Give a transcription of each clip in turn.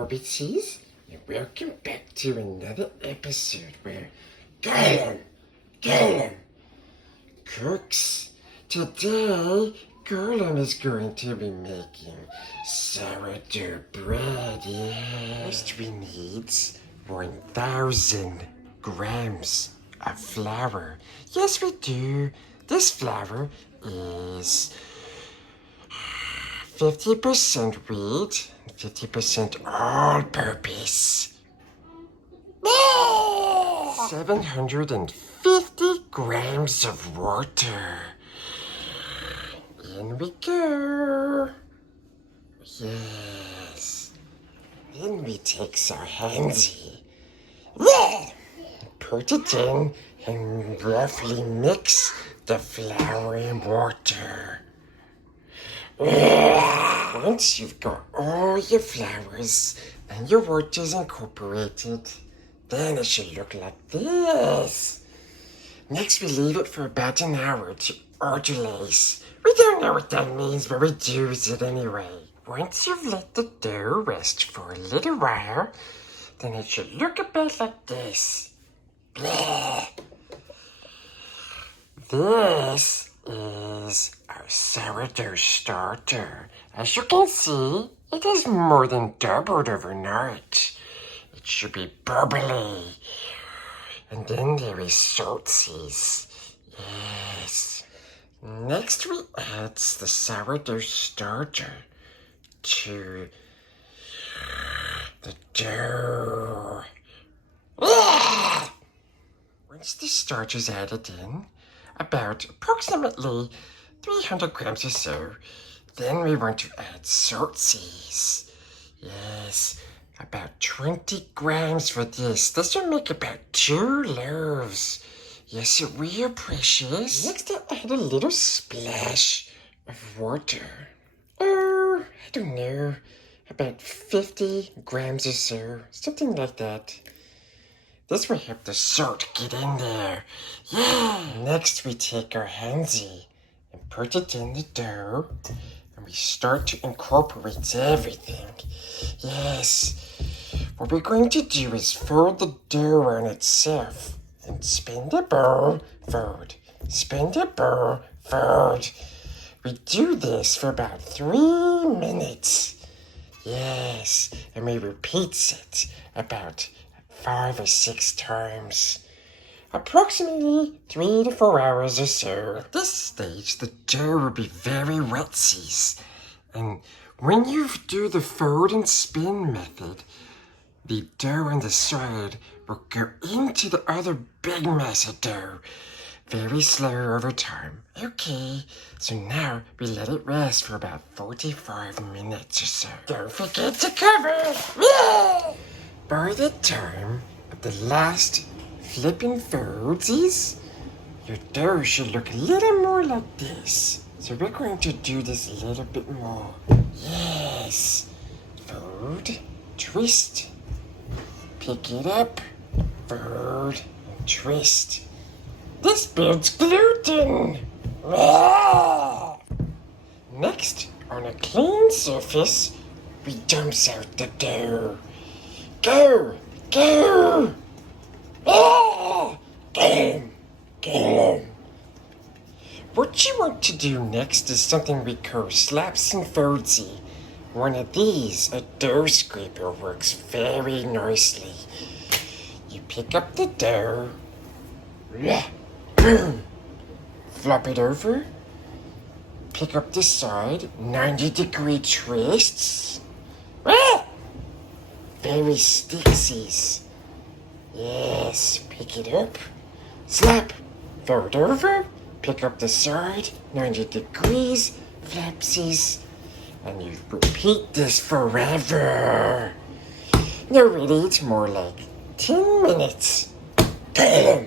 Hobbitses, and welcome back to another episode where Gollum cooks. Today, Gollum is going to be making sourdough bread. First, we need 1,000 grams of flour. Yes, we do. This flour is 50% wheat, 50% all-purpose. 750 grams of water. In we go. Yes. Then we take our handsy. Put it in and roughly mix the flour and water. Once you've got all your flours and your waters incorporated, then it should look like this. Next, we leave it for about an hour to autolyse. We don't know what that means, but we do it anyway. Once you've let the dough rest for a little while, then it should look about like this. Blah. This is our sourdough starter. As you can see, it has more than doubled overnight. It should be bubbly. And then there is saltsies. Yes. Next we add the sourdough starter to the dough. Once the starch is added in, about approximately 300 grams or so, then we want to add saltsies. Yes, about 20 grams for this. This will make about 2 loaves. Yes, it will, precious. Next, I'll add a little splash of water. Oh, I don't know, about 50 grams or so, something like that. This will help the salt get in there. Yeah! Next, we take our handsy and put it in the dough. And we start to incorporate everything. Yes. What we're going to do is fold the dough on itself. And spin the bowl, fold. Spin the bowl, fold. We do this for about 3 minutes. Yes. And we repeat it about 5 or 6 times. Approximately 3 to 4 hours or so. At this stage, the dough will be very wetsies. And when you do the fold and spin method, the dough on the side will go into the other big mass of dough very slow over time. Okay, so now we let it rest for about 45 minutes or so. Don't forget to cover. By the time of the last flipping foldsies, your dough should look a little more like this. So we're going to do this a little bit more. Yes. Fold, twist, pick it up, fold, and twist. This builds gluten. Next, on a clean surface, we dump out the dough. Go! Go! Go! What you want to do next is something we call slaps and foldsy. One of these, a dough scraper, works very nicely. You pick up the dough, flop it over, pick up the side, 90-degree twists. Very stixies. Yes, pick it up, slap, fold over, pick up the side, 90 degrees, flapsies, and you repeat this forever. No, really, it's more like 10 minutes. Damn!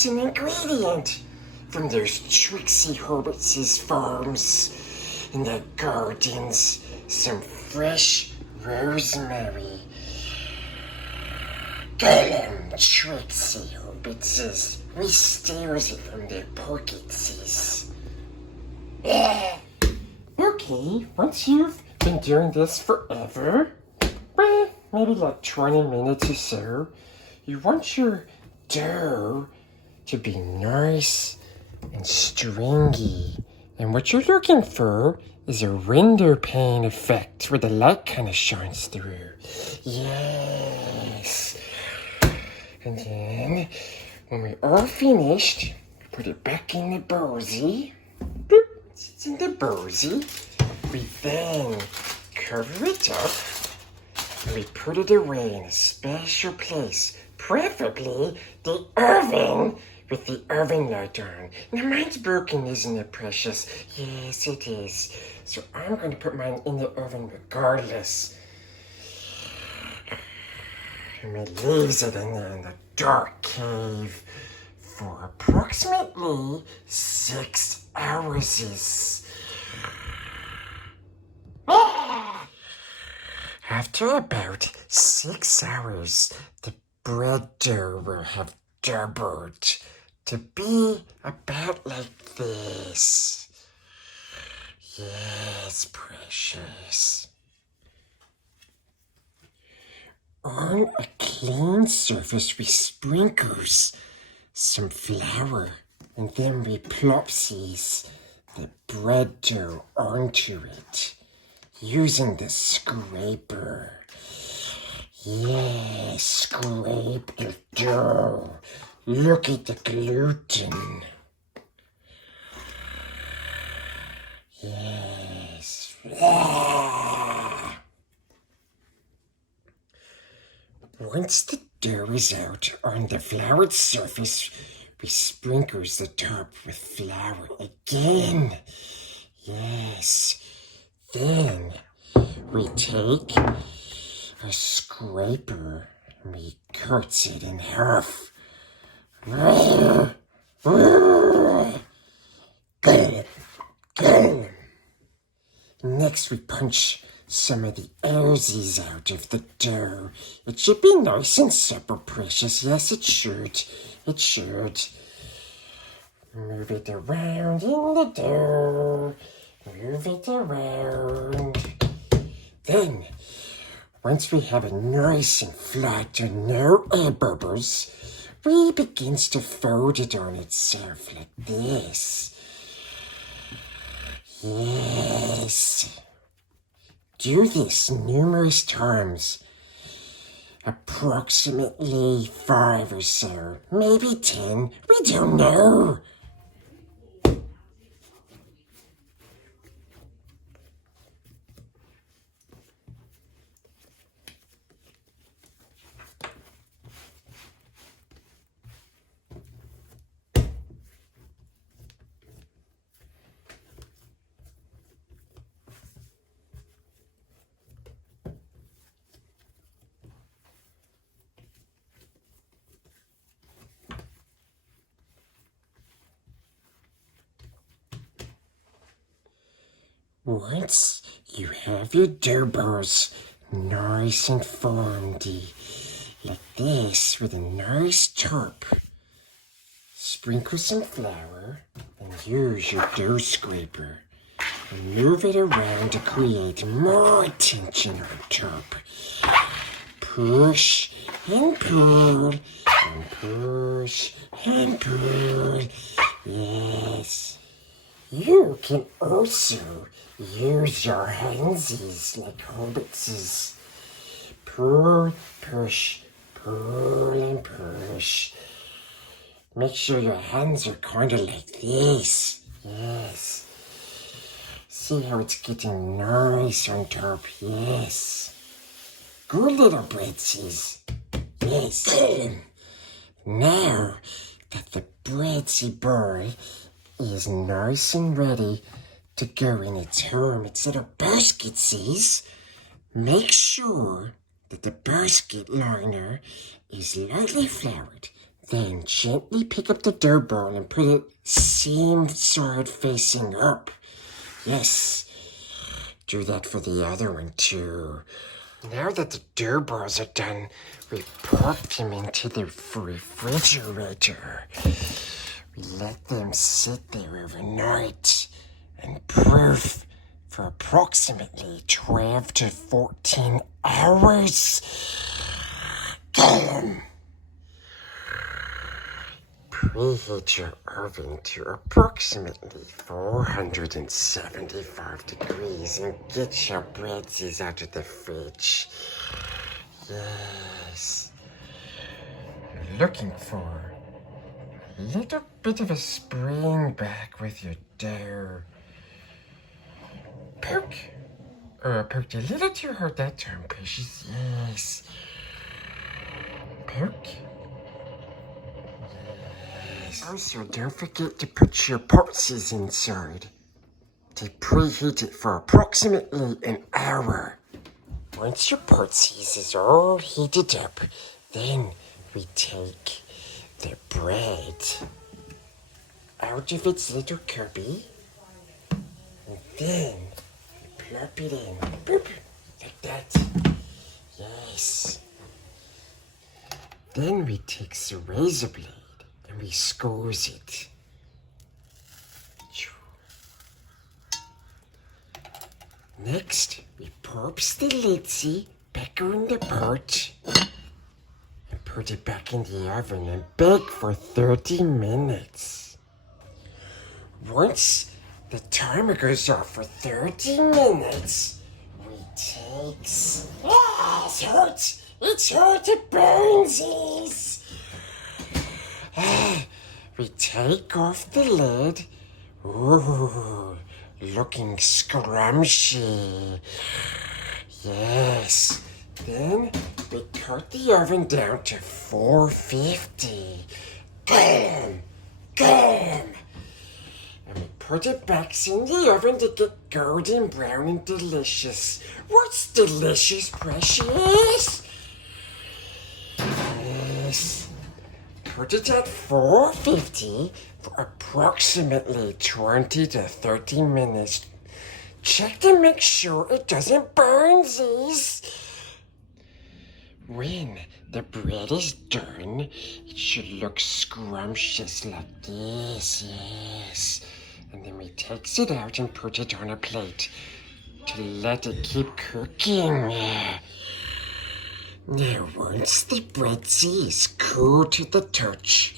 missing ingredient from those tricksy hobbits' farms and their gardens. Some fresh rosemary. Gollum tricksy hobbits steals it from their pockets. Yeah. Okay, once you've been doing this forever, well, maybe like 20 minutes or so, you want your dough to be nice and stringy. And what you're looking for is a window pane effect where the light kind of shines through. Yes. And then, when we're all finished, put it back in the bowsy. Boop, it's in the bowsy. We then cover it up and we put it away in a special place, preferably the oven with the oven light on. Now mine's broken, isn't it, precious? Yes, it is. So I'm going to put mine in the oven regardless. And we leaves it in there in the dark cave for approximately 6 hours. After about 6 hours, the bread dough will have doubled to be about like this. Yes, precious. On a clean surface, we sprinkles some flour, and then we plopsies the bread dough onto it using the scraper. Yes, scrape the dough. Look at the gluten. Yes. Once the dough is out on the floured surface, we sprinkles the top with flour again. Yes. Then we take a scraper and we cut it in half. Next we punch some of the airsies out of the dough. It should be nice and supple, precious. Yes, it should. It should. Move it around in the dough. Move it around. Then, once we have it nice and flat and no air bubbles, we begins to fold it on itself like this. Yes. Do this numerous times. Approximately 5 or so. Maybe 10. We don't know. Once you have your dough balls nice and fondy, like this, with a nice top, sprinkle some flour and use your dough scraper and move it around to create more tension on top. Push and pull and push and pull. Yes. You can also use your handsies like hobbitses. Pull, push, pull and push. Make sure your hands are kind of like this. Yes. See how it's getting nice on top. Yes. Good little breadsies. Yes. Now that the breadsy ball is nice and ready to go in its home, its little basketsies, make sure that the basket liner is lightly floured. Then gently pick up the dough ball and put it same side facing up. Yes. Do that for the other one too. Now that the dough balls are done, we pop them into the refrigerator. We let them sit there overnight and proof for approximately 12 to 14 hours. Gollum! Preheat your oven to approximately 475 degrees and get your breads out of the fridge. Yes. You're looking for a little bit of a spring back with your dough. Poked a little too hard that time, Precious. Yes. Poke. Also, don't forget to put your portsies inside. To preheat it for approximately an hour. Once your portsies is all heated up, then we take the bread out of its little cubby, and then we plop it in. Boop, like that. Yes. Then we take the razor blade and we squeeze it. Next, we pops the lidsy back on the pot and put it back in the oven and bake for 30 minutes. Once the timer goes off for 30 minutes, we take... Ah, it's hot! It's hot, it burns! We take off the lid. Ooh, looking scrumptious. Yes. Then we cut the oven down to 450. Gollum! Gollum! And we put it back in the oven to get golden brown and delicious. What's delicious, Precious? Yes. Put it at 450 for approximately 20 to 30 minutes. Check to make sure it doesn't burn these. When the bread is done, it should look scrumptious like this, yes. And then we take it out and put it on a plate to let it keep cooking. Now, once the breadsy is cool to the touch,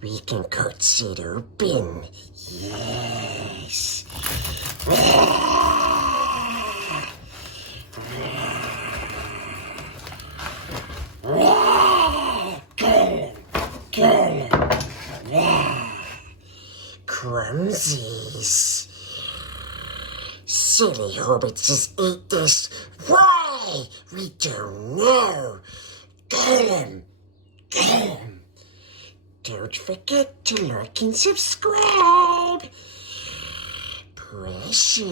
we can cut it open. Yes. Crumsies. Silly hobbits just eat this. Why? We don't know. Gollum. Gollum. Don't forget to like and subscribe. Precious.